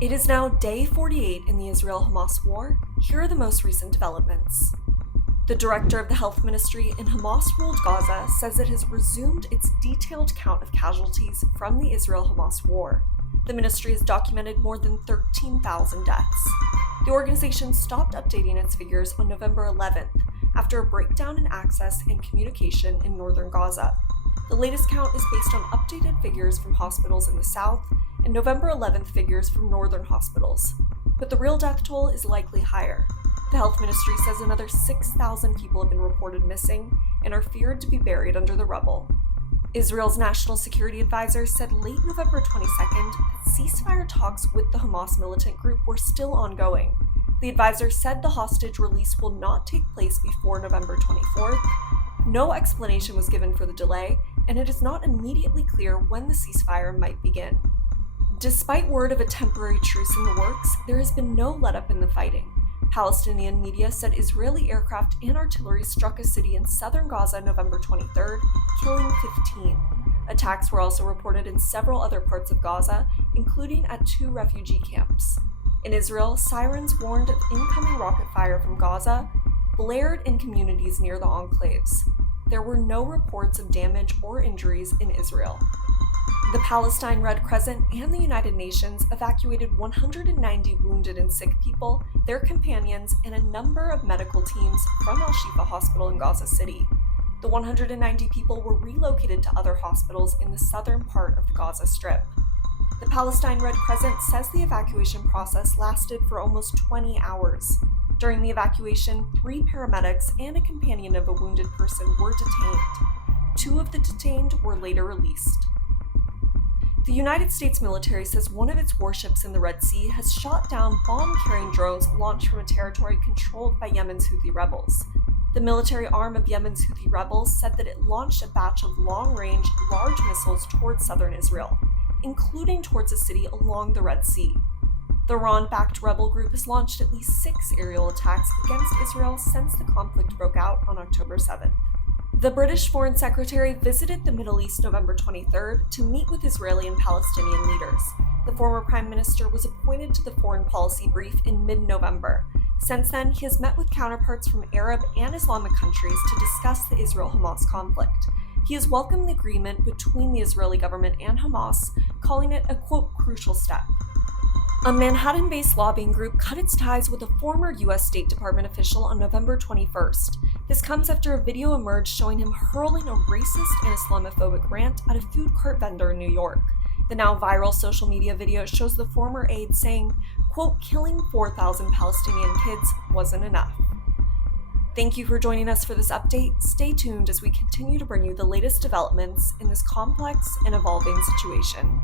It is now day 48 in the Israel Hamas War. Here are the most recent developments. The director of the health ministry in Hamas-ruled Gaza says it has resumed its detailed count of casualties from the Israel Hamas War. The ministry has documented more than 13,000 deaths. The organization stopped updating its figures on November 11th after a breakdown in access and communication in northern Gaza. The latest count is based on updated figures from hospitals in the south and November 11th figures from northern hospitals. But the real death toll is likely higher. The health ministry says another 6,000 people have been reported missing and are feared to be buried under the rubble. Israel's national security advisor said late November 22nd that ceasefire talks with the Hamas militant group were still ongoing. The advisor said the hostage release will not take place before November 24th. No explanation was given for the delay, and it is not immediately clear when the ceasefire might begin. Despite word of a temporary truce in the works, there has been no letup in the fighting. Palestinian media said Israeli aircraft and artillery struck a city in southern Gaza November 23rd, killing 15. Attacks were also reported in several other parts of Gaza, including at 2 refugee camps. In Israel, sirens warned of incoming rocket fire from Gaza, blared in communities near the enclaves. There were no reports of damage or injuries in Israel. The Palestine Red Crescent and the United Nations evacuated 190 wounded and sick people, their companions, and a number of medical teams from Al-Shifa Hospital in Gaza City. The 190 people were relocated to other hospitals in the southern part of the Gaza Strip. The Palestine Red Crescent says the evacuation process lasted for almost 20 hours. During the evacuation, 3 paramedics and a companion of a wounded person were detained. 2 of the detained were later released. The United States military says one of its warships in the Red Sea has shot down bomb-carrying drones launched from a territory controlled by Yemen's Houthi rebels. The military arm of Yemen's Houthi rebels said that it launched a batch of long-range, large missiles towards southern Israel, including towards a city along the Red Sea. The Iran-backed rebel group has launched at least 6 aerial attacks against Israel since the conflict broke out on October 7th. The British Foreign Secretary visited the Middle East November 23rd to meet with Israeli and Palestinian leaders. The former Prime Minister was appointed to the foreign policy brief in mid-November. Since then, he has met with counterparts from Arab and Islamic countries to discuss the Israel-Hamas conflict. He has welcomed the agreement between the Israeli government and Hamas, calling it a, quote, crucial step. A Manhattan-based lobbying group cut its ties with a former U.S. State Department official on November 21st. This comes after a video emerged showing him hurling a racist and Islamophobic rant at a food cart vendor in New York. The now viral social media video shows the former aide saying, quote, killing 4,000 Palestinian kids wasn't enough. Thank you for joining us for this update. Stay tuned as we continue to bring you the latest developments in this complex and evolving situation.